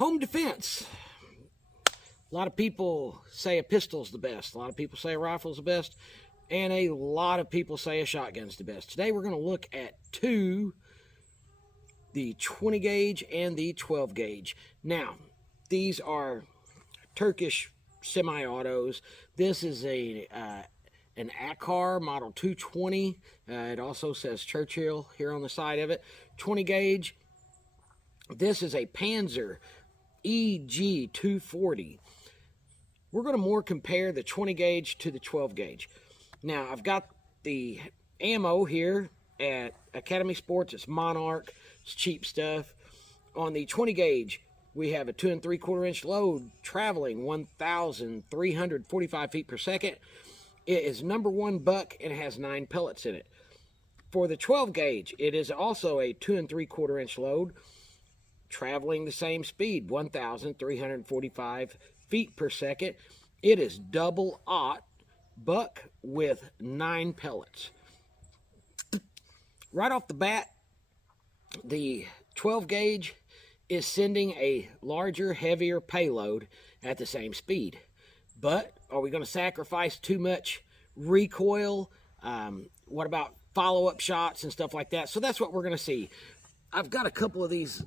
Home defense. A lot of people say a pistol's the best. A lot of people say a rifle's the best. And a lot of people say a shotgun's the best. Today we're going to look at two, the 20 gauge and the 12 gauge. Now, these are Turkish semi-autos. This is an Akar Model 220. It also says Churchill here on the side of it. 20 gauge. This is a Panzer EG 240. We're going to more compare the 20 gauge to the 12 gauge. Now, I've got the ammo here at Academy Sports. It's Monarch. It's cheap stuff. On the 20 gauge, we have a 2 3/4 inch load traveling 1,345 feet per second. It is #1 buck and it has 9 pellets in it. For the 12 gauge, it is also a 2 3/4 inch load traveling the same speed, 1,345 feet per second. It is double-aught buck with 9 pellets. Right off the bat, the 12 gauge is sending a larger, heavier payload at the same speed. But are we going to sacrifice too much recoil? What about follow-up shots and stuff like that? So that's what we're going to see. I've got a couple of these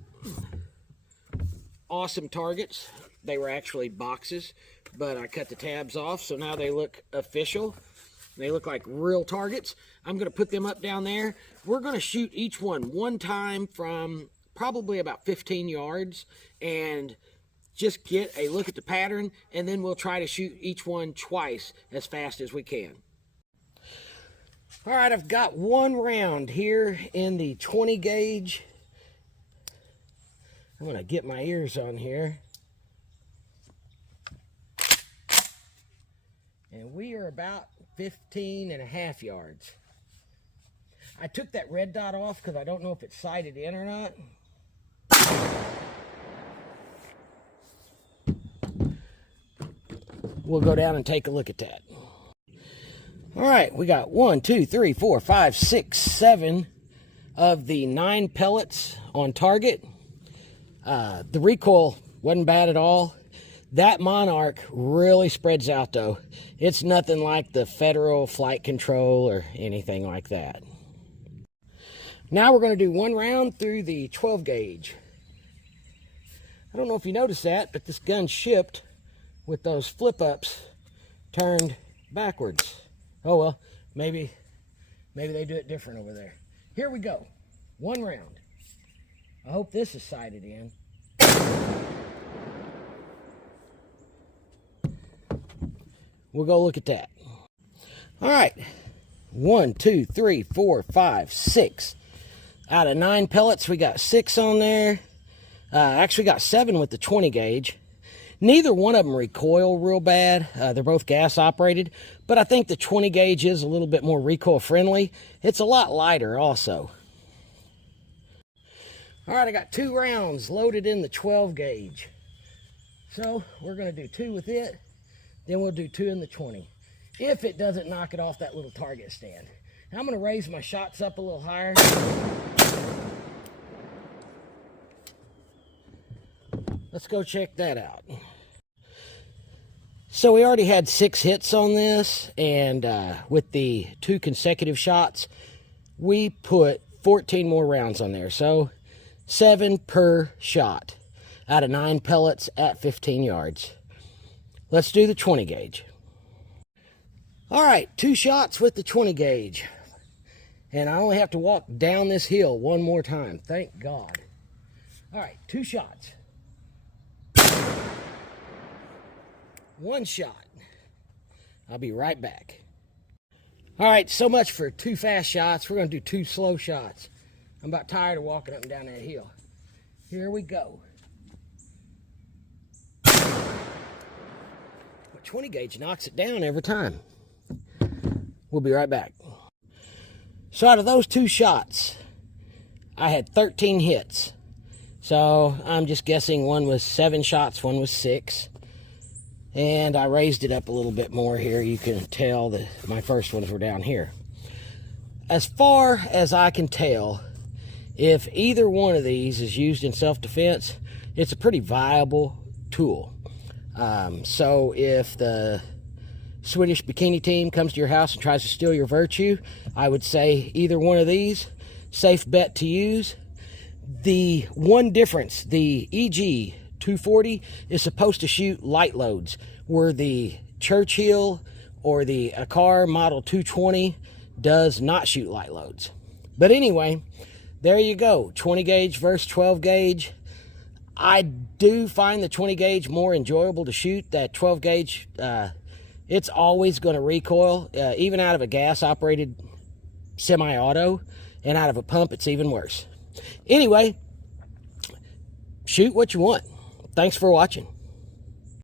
awesome targets. They were actually boxes, but I cut the tabs off, so now they look official. They look like real targets. I'm going to put them up down there. We're going to shoot each one time from probably about 15 yards and just get a look at the pattern, and then we'll try to shoot each one twice as fast as we can. All right, I've got one round here in the 20 gauge. I'm going to get my ears on here. And we are about 15.5 yards. I took that red dot off because I don't know if it's sighted in or not. We'll go down and take a look at that. All right, we got 1, 2, 3, 4, 5, 6, 7 of the 9 pellets on target. The recoil wasn't bad at all. That Monarch really spreads out, though. It's nothing like the Federal Flight Control or anything like that. Now we're going to do one round through the 12 gauge. I don't know if you noticed that, but this gun shipped with those flip-ups turned backwards. Oh well, maybe they do it different over there. Here we go. One round. I hope this is sighted in. We'll go look at that. All right. 1, 2, 3, 4, 5, 6. Out of 9 pellets, we got 6 on there. Actually got 7 with the 20 gauge. Neither one of them recoil real bad. They're both gas operated, but I think the 20 gauge is a little bit more recoil friendly. It's a lot lighter also. All right, I got 2 rounds loaded in the 12 gauge. So we're going to do 2 with it. Then we'll do 2 in the 20. If it doesn't knock it off that little target stand. Now I'm going to raise my shots up a little higher. Let's go check that out. So we already had 6 hits on this, and with the 2 consecutive shots, we put 14 more rounds on there. So 7 per shot out of 9 pellets at 15 yards. Let's do the 20 gauge. All right, 2 shots with the 20 gauge. And I only have to walk down this hill one more time. Thank God. All right, 2 shots. 1 shot. I'll be right back. All right, so much for 2 fast shots. We're going to do 2 slow shots. I'm about tired of walking up and down that hill. Here we go. 20 gauge knocks it down every time. We'll be right back. So out of those 2 shots, I had 13 hits. So I'm just guessing one was 7 shots, one was 6. And I raised it up a little bit more here. You can tell that my first ones were down here. As far as I can tell, if either one of these is used in self-defense, it's a pretty viable tool. So if the Swedish bikini team comes to your house and tries to steal your virtue, I would say either one of these, safe bet to use. The one difference, the EG 240 is supposed to shoot light loads, where the Churchill or the Akar Model 220 does not shoot light loads. But anyway, there you go, 20 gauge versus 12 gauge. I do find the 20 gauge more enjoyable to shoot. That 12 gauge, it's always going to recoil, even out of a gas operated semi-auto, and out of a pump it's even worse. Anyway, shoot what you want. Thanks for watching.